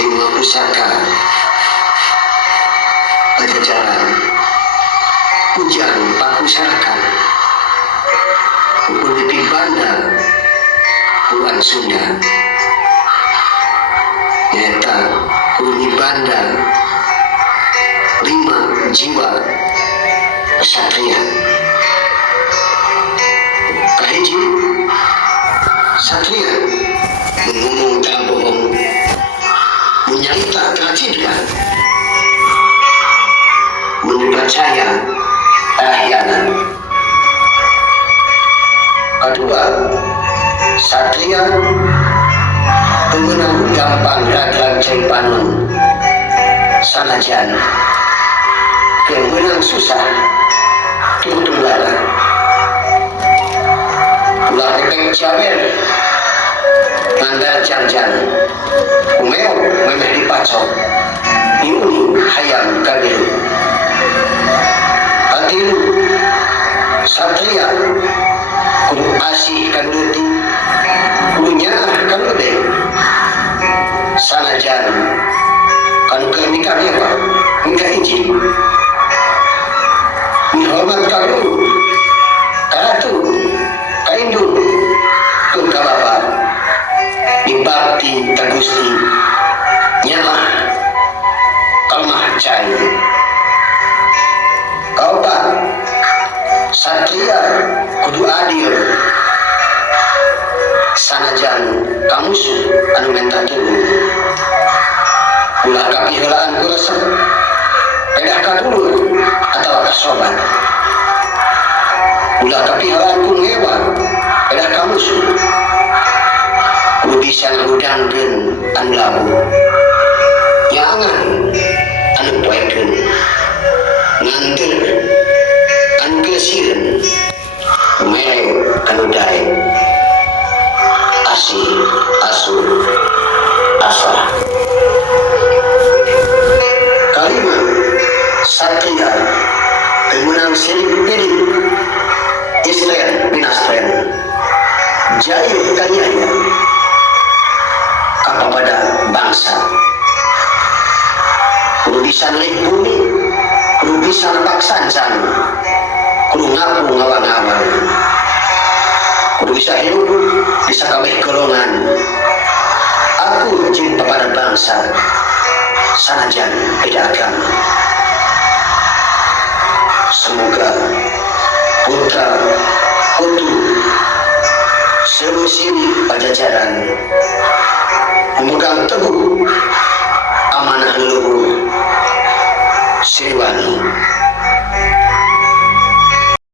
lima pusaka Pajajaran Pujang Paku Sarakan Upunipi Banda Puan Sunda Nyata Kuni Banda 5 jiwa Satria Kahiji Satria mengumum tak bohong, menyalita tak tidak, percaya tak hianat. Kedua, Satria pemenang gampang ragam caipanon, sanajan kemenang susah tungtung lara. Ulah kepeng cawer ngandar janjan umeo memeh dipacok iuni hayam kabiru hatilu Satria kudu asih kanduti kudu nyaah kandude sanajan kanu kenikah nyewa nikah izin dihormat kaguru karatu kaindu tuh kababar dibakti tagusti nyamah kalmah cai kaupat Satria kudu adil sanajan kamusu anu menta turun ulah kapihelaan ku resep pedah kadulur atau kasoban ulah kapihelaan ku ngewa pedah kamusu kudu bisa ngudangkeun anu labu jangan anu poekeun nganteur anu geusieun mere anu daek asih asuh asa. Kalima Satria pemenang silih pilih Israel binastren jaya kanyaya kepada bangsa kudu bisa naik bumi kudu bisa nebak sancan kudu ngapu ngawang-ngawang kudu bisa hidup bisa kabeh golongan aku jeung papada bangsa sanajan beda agama. Semoga putra putu selusiri Pajajaran memegang teguh amanah leluhur Siliwangi